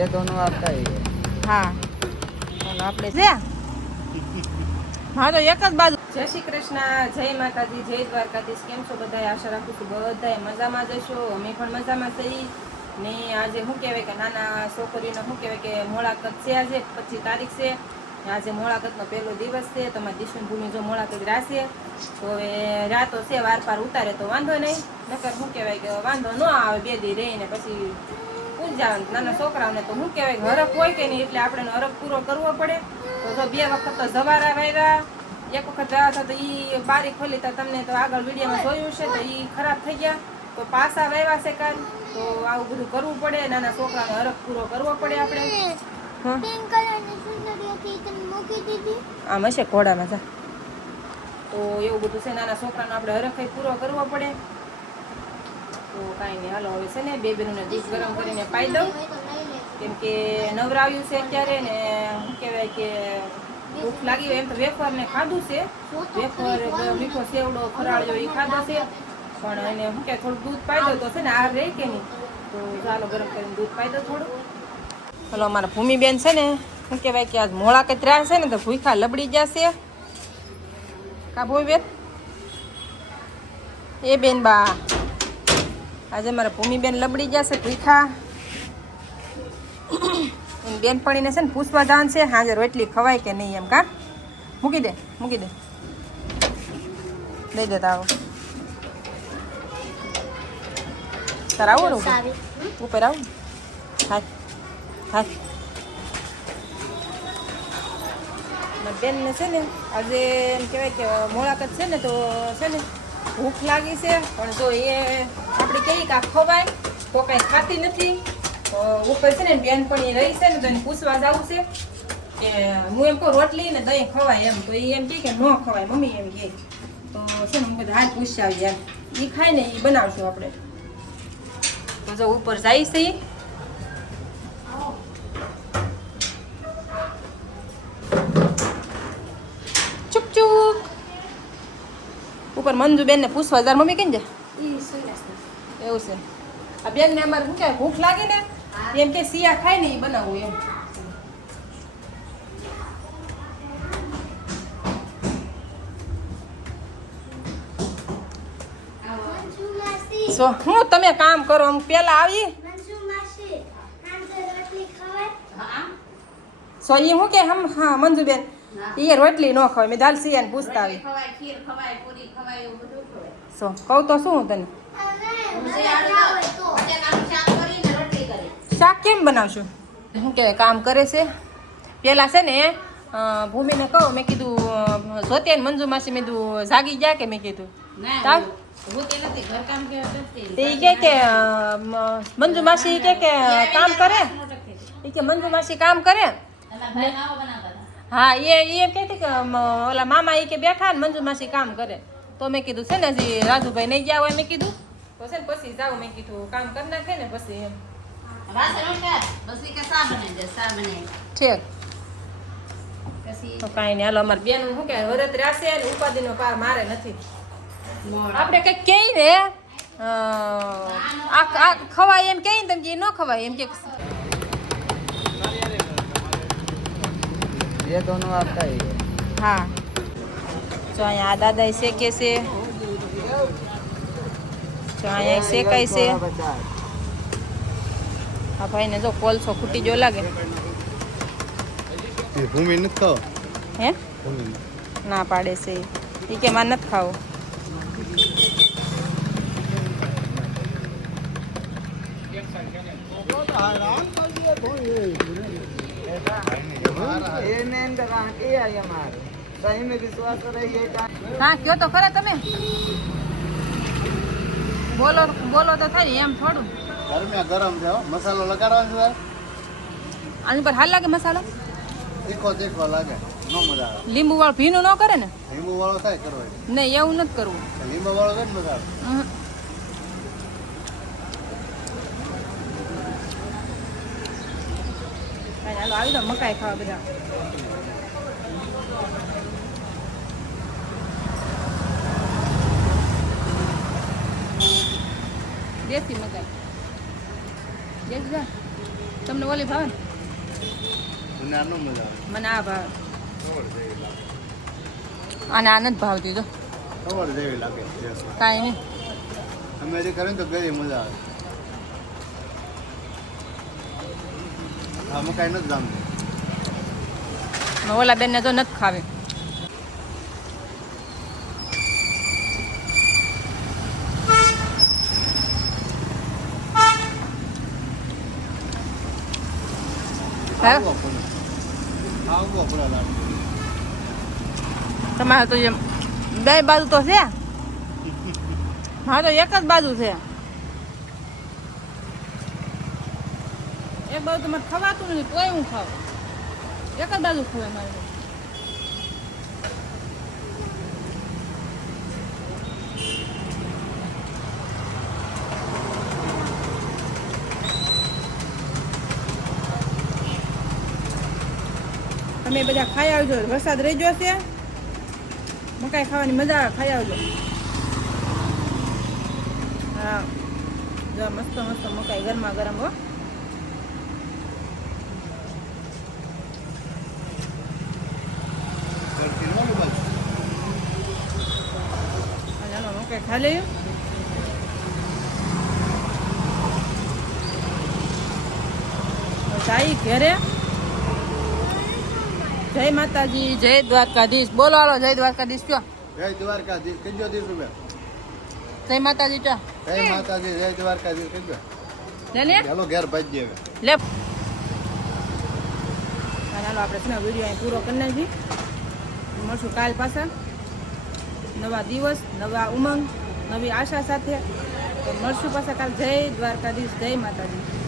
ये दोनों आपका ही है। હા ચાલો આપણે છે હા તો એક જ બાજુ. જય શ્રી કૃષ્ણ, જય માતાજી, જય દ્વારકાધીશ. કેમ છો બધા? આશા રાખું છું બધા મજામાં જ હશો. અમે પણ મજામાં છીએ ને. આજે શું કહેવાય કે નાના છોકરીને શું કહેવાય કે મોળાકત છે. આજે 25 તારીખ છે. આજે મોળાકતનો પહેલો દિવસ છે. તમારી દિશુન ભૂમિ જો મોળાકત રાશે તો હવે રાતો છે વાર પાર ઉતારે તો વાંધો નહીં, નકર શું કહેવાય કે વાંધો ન આવે. 2 દી રહીને પછી પૂજા નાના છોકરાઓને તો શું કહેવાય હરખ હોય કે નહીં, એટલે આપણે હરખ પૂરો કરવો પડે. તો જો 2 વખત તો જવારા વાવ્યા, એક વખત વાવ્યા હતા તો એ બારી ખોલી હતા, તમને તો આગળ વિડીયોમાં જોયું છે. તો એ ખરાબ થઈ ગયા તો પાછા વાવ્યા છે કાલ. તો આવું બધું કરવું પડે, નાના છોકરાનો હરખ પૂરો કરવો પડે આપણે. આમ હશે ઘોડામાં જા. તો એવું બધું છે, નાના છોકરાનો આપણે હરખ પૂરો કરવો પડે. તો કાંઈ નહીં, હાલો હવે છે ને 2 બહેનોને દૂધ ગરમ કરીને પાઈ દઉં, કેમ કે નવરાવ્યું છે અત્યારે ને. શું કહેવાય કે ભૂખ લાગી હોય એમ તો વેફર ને ખાધું છે, વેફર મીઠો સેવડો ફરાળ્યો એ ખાધો છે, પણ એને શું કે થોડું દૂધ પાઈ દો તો છે ને આ રહે કે નહીં. તો ચાલો ગરમ કરીને દૂધ પાઈ દો થોડું. હલો, અમારા ભૂમિબેન છે ને શું કહેવાય કે આજ મોળા કતરા છે ને તો ભૂખા લબડી જશે. કા ભૂમિબેન? એ બેન બા આજે મારા ભૂમિબેન લબડી જશે ભૂખા. બેનપણીને છે ને પૂછવા જવાનું છે હાજર રોટલી ખવાય કે નહીં એમ. કા મૂકી દે, મૂકી દે, દઈ દેતા આવો. તારે આવો ને ઉપર આવું. હા હા, બેનને છે ને આજે એમ કહેવાય કે મોળાકત છે ને તો છે ને ભૂખ લાગી છે, પણ જો એ આપણે કહીએ કે આ ખવાય તો કાંઈ ખાતી નથી. ઉપર છે ને બેનપણી રહી છે ને તો એને પૂછવા જવું છે કે હું એમ કહું રોટલી ને દહીં ખવાય એમ, તો એ એમ કહે કે ન ખવાય મમ્મી એમ કહે. તો છે ને હું બધા હાથ પૂછી આવી એમ, એ ખાય ને એ બનાવશું આપણે. તો જો ઉપર જાય છે ચૂક ચૂક. ઉપર મંજુબેનને પૂછવા જાર મમ્મી કઈ જાય એવું છે. આ બેનને અમારે શું કહેવાય ભૂખ લાગી ને એમ કે સિયા ખાય ને એ બનાવવું એમ. સો હું તમે કામ કરો, હું પેલા આવી સો એ હું કે હમ હા મંજુબેન એ રોટલી ન ખવાય. મેં દાલ સિયા ને પૂછતા આવી સો કહું તો શું હું તને શાક કેમ બનાવશું? શું કહેવાય કામ કરે છે. પેલા છે ને ભૂમિને કહું, મેં કીધું જોતે ને મંજુ માસી મેં કીધું જાગી ગયા કે મેં કીધું તે કે મંજુ માસી કે કામ કરે કે મંજુ માસી કામ કરે. હા એ એમ કહેતી કે ઓલા મામા એ કે બેઠા ને મંજુ માસી કામ કરે. તો મેં કીધું છે ને હજી રાજુભાઈ નહીં ગયા હોય મેં કીધું તો છે ને પછી જાઉં મેં કીધું કામ કરી નાખે ને પછી એમ. ઠીક તો કાંઈ નહીં હાલો. અમારે બેન શું કે વરત રાશે ને ઉપાધિનો પાર મારે નથી. આપણે કંઈક કહી ને આ ખવાય એમ કહી ને તમે કે ન ખવાય એમ કે ये दोनों आपका ही है। હા જો અહીંયા આ દાદા શેકે છે, જો અહીંયા શેકાય છે. આ ભાઈને જો કોલસો ખૂટી જો લાગે. ભૂમિ નથી ખાવ હે ના પાડે છે એ કે મારે નથી ખાવું. सही में विश्वास रहिए। હા કયો તો ખરા તમે બોલો બોલો તો થાય એમ થોડું. ગરમ છે મસાલો લગાડવાનો છે. આની પર હાલ લાગે મસાલો તીખો તીખો લાગે ન મજા આવે. લીંબુ વાળું ભીનું ન કરે ને? લીંબુ વાળો થાય કરવો નહીં એવું નથી કરવું. લીંબુ વાળો છે ને મજા આવે. હાલો આવી જાઓ મકાઈ ખાવા બધા. દેશી મકાઈ દેશ જા તમને ઓલી ભાવે ને? મને આ ન મજા આવે મને આ ભાવે. ખબર જેવી લાગે આને આ નથી ભાવતી તો ખબર જેવી લાગે ટેસ્ટમાં. કાંઈ નહીં. અમેરિકા ને તો ગઈ મજા આવે. આ મકાઈ નથી જામતી. ઓલા બેનને તો નથી ખાવી. આવો પણ આવો પૂરા લાગે. તમારે તો એમ બે બાજુ તો છે. હા તો એક જ બાજુ છે. એક બાજુ તમારે ખવાતું નથી તોય હું ખાવ. એક જ બાજુ ખવાય મારે તો. તમે બધા ખાઈ આવજો. વરસાદ રહી ગયો છે. મકાઈ ખાવાની મજા આવે. ખાઈ આવજો. હા જો મસ્ત મસ્ત મકાઈ ગરમા ગરમ હો. તડકી ન બોલ. અને આનો મકાઈ ખાઈ લઈએ. સાઈ ઘેરે. જય માતાજી જય દ્વારકાધીશ. બોલો હાલો જય દ્વારકાધીશ કયો. જય દ્વારકાધીશ કીજો દીસ રૂપિયા. જય માતાજી ચા જય માતાજી જય દ્વારકાધીશ કીજો. લે લે ચાલો ઘેર ભાજી દેવે. લે. હાલો આપણે છે ને વિડીયો અહીં પૂરો કરી નાખી. મળશું કાલ પાછા નવા દિવસ નવા ઉમંગ નવી આશા સાથે. તો મળશું પાછા કાલ. જય દ્વારકાધીશ જય માતાજી.